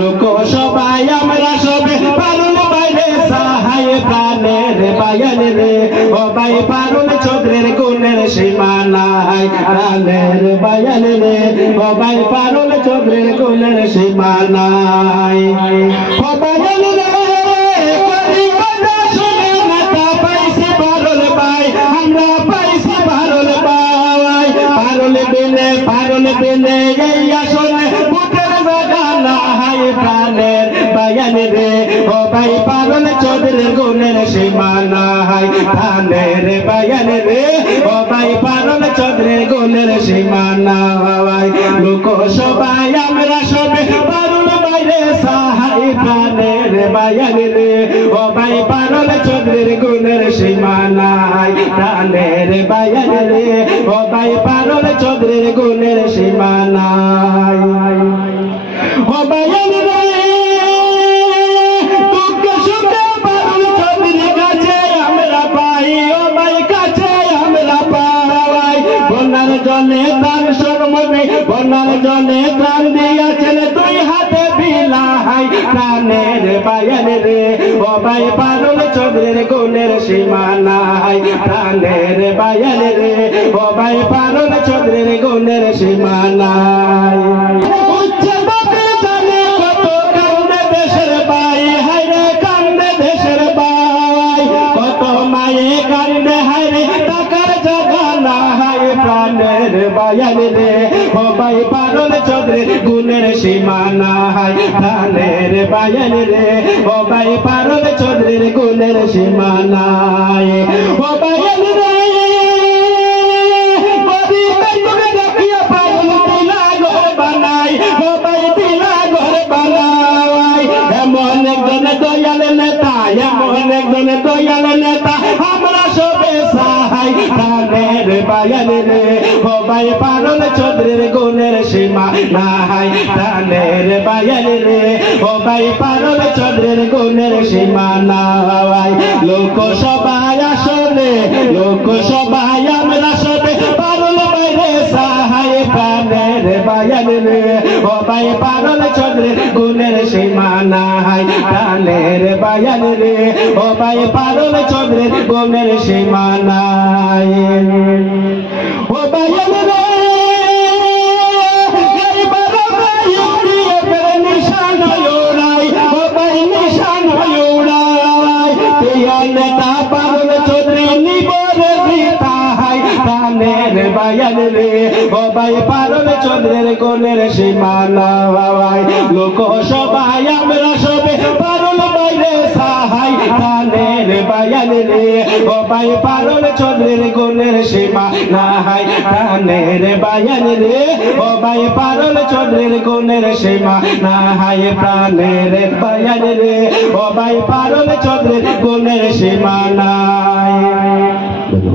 লোক সবাই আমরা সবে পারুল বাইরে সাহায় প্রাণের বায়ান রে ও ভাই পারুল চৌধুরীর গুণের সীমা নাই প্রাণের বায়ান রে ও ভাই পারুল চৌধুরীর গুণের সীমা নাই ও বায়ান রে করি কথা শুনে মাথা পাইছি পারুল ভাই আমরা পাইছি পারুল ভাই পারুল বিনে এই আসলে বুকের বাগানা হাই প্রাণের বায়ান রে ও ভাই পারুল চৌধুরীর গুণের সীমা নাই প্রাণের বায়ান রে ও ভাই পারুল চৌধুরীর গুণের সীমা নাই লোক সবাই আমরা সবে পারুল বাইরে সাহাই প্রাণের বায়ান রে ও ভাই পারুল চৌধুরীর গুণের সীমা নাই প্রাণের বায়ান রে ও ভাই পারুল চৌধুরীর গুণের সীমা নাই ও বায়ান রে দুঃখ সুখে পারুল চৌধুরীর কাছে আমরা পাই ও ভাই কাছে আমরা পাই বন্যার জলে তার সর্বমে বন্যার জলে প্রাণ দিয়াছেন দুই হাতে বিলাই প্রাণের বায়ান রে ও ভাই পারুল চৌধুরীর গুণের সীমা নাই প্রাণের বায়ান রে ও ভাই পারুল চৌধুরীর গুণের সীমা নাই উচ্চ বাপের জানে কত কান্দে দেশের ভাই হায়রে কান্দে দেশের ভাই কত মায়ে কান্দে হায়রে টাকার জায়গা নাই প্রাণের বায়ান রে ও ভাই পারুল চৌধুরীর গুণের সীমা নাই প্রাণের বায়ান রে ও ভাই পারুল চৌধুরীর গুণের সীমা নাই ও বায়ান রে দয়াল নেতা আমরা সবে সাহাই প্রাণের বায়ান রে ও ভাই পারুল চৌধুরীর গুণের সীমা নাই প্রাণের বায়ান রে ও ভাই পারুল চৌধুরীর গুণের সীমা নাই লোক সবাই আসলে লোক সবাই আমরা সবে পারুল বাইরে সাহাই প্রাণের বায়ান রে ও ভাই পারুল চৌধুরীর গুণের সীমা নাই প্রাণের বায়ান রে ও ভাই পারুল চৌধুরীর গুণের সীমা নাই ও বায়ান রে বায়ান রে ও ভাই পারুল চৌধুরীর গুণের সীমা নাই লোক সবাই আমরা সবে পারুল বাইরে সাহাই প্রাণের বায়ান রে ও ভাই পারুল চৌধুরীর গুণের সীমা নাই প্রাণের বায়ান রে ও ভাই পারুল চৌধুরীর গুণের সীমা নাই প্রাণের বায়ান রে ও ভাই পারুল চৌধুরীর গুণের সীমা নাই।